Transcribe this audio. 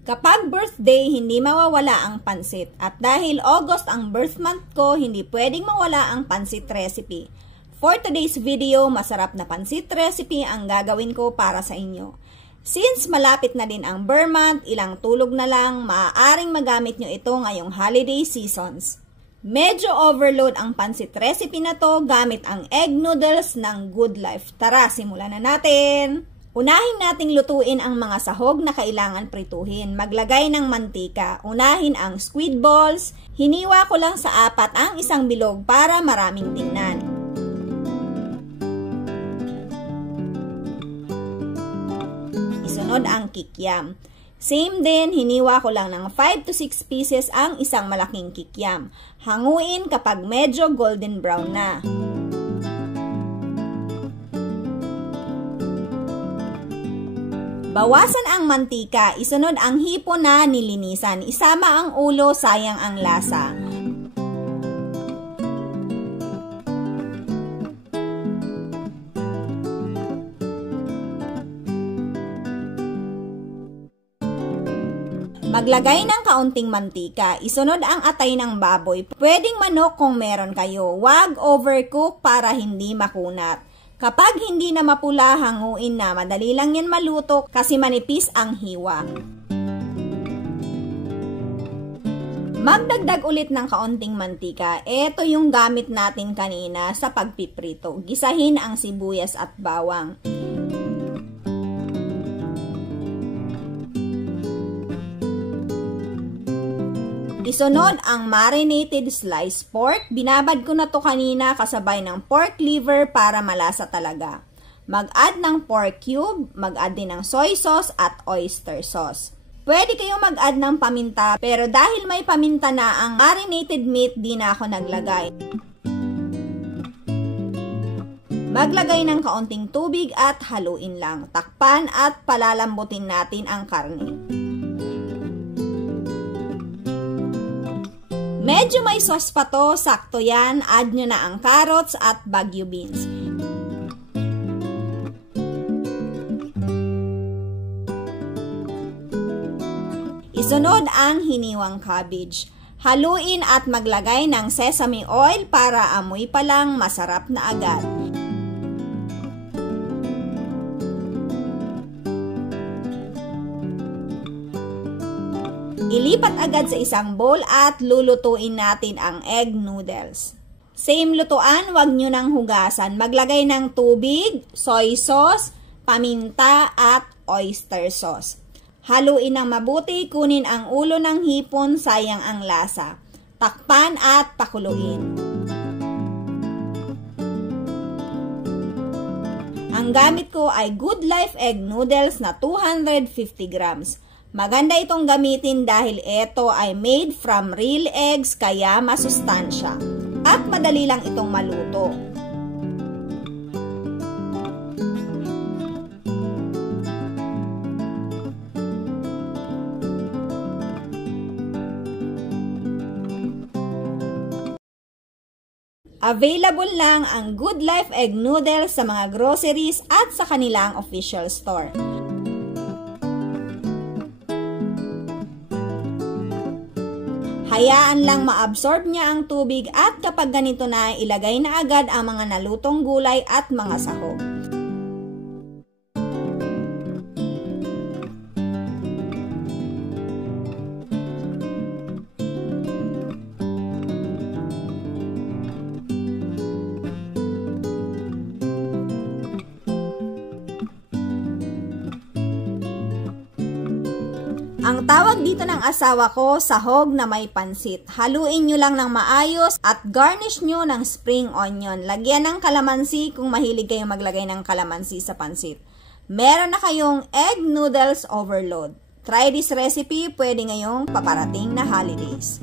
Kapag birthday, hindi mawawala ang pansit. At dahil August ang birth month ko, hindi pwedeng mawala ang pansit recipe. For today's video, masarap na pansit recipe ang gagawin ko para sa inyo. Since malapit na din ang birth month, ilang tulog na lang, maaaring magamit nyo ito ngayong holiday seasons. Medyo overload ang pansit recipe na to gamit ang egg noodles ng Good Life. Tara, simulan na natin! Unahin nating lutuin ang mga sahog na kailangan prituhin. Maglagay ng mantika. Unahin ang squid balls. Hiniwa ko lang sa 4 ang isang bilog para maraming tingnan. Isunod ang kikiam. Same din, hiniwa ko lang ng 5 to 6 pieces ang isang malaking kikiam. Hanguin kapag medyo golden brown na. Bawasan ang mantika, isunod ang hipon na nilinisan. Isama ang ulo, sayang ang lasa. Maglagay ng kaunting mantika. Isunod ang atay ng baboy. Pwedeng manok kung meron kayo. Huwag overcook para hindi makunat. Kapag hindi na mapula, hanguin na. Madali lang yan maluto kasi manipis ang hiwa. Magdagdag ulit ng kaunting mantika. Ito yung gamit natin kanina sa pagpiprito. Gisahin ang sibuyas at bawang. Isunod ang marinated sliced pork. Binabad ko na to kanina kasabay ng pork liver para malasa talaga. Mag-add ng pork cube, mag-add din ng soy sauce at oyster sauce. Pwede kayong mag-add ng paminta, pero dahil may paminta na ang marinated meat, di na ako naglagay. Maglagay ng kaunting tubig at haluin lang. Takpan at palalambutin natin ang karne. Medyo may sauce pa to, sakto yan. Add nyo na ang carrots at Baguio beans. Isunod ang hiniwang cabbage. Haluin at maglagay ng sesame oil para amoy pa lang masarap na agad. Ilipat agad sa isang bowl at lulutuin natin ang egg noodles. Same lutuan, wag nyo nang hugasan. Maglagay ng tubig, soy sauce, paminta at oyster sauce. Haluin ng mabuti, kunin ang ulo ng hipon, sayang ang lasa. Takpan at pakuluin. Ang gamit ko ay Good Life egg noodles na 250 grams. Maganda itong gamitin dahil ito ay made from real eggs kaya masustansya. At madali lang itong maluto. Available lang ang Good Life egg noodles sa mga groceries at sa kanilang official store. Hayaan lang ma-absorb niya ang tubig at kapag ganito na, ilagay na agad ang mga nalutong gulay at mga sahog. Ang tawag dito ng asawa ko, sahog na may pansit. Haluin nyo lang ng maayos at garnish nyo ng spring onion. Lagyan ng kalamansi kung mahilig kayo maglagay ng kalamansi sa pansit. Meron na kayong egg noodles overload. Try this recipe, pwede ngayong paparating na holidays.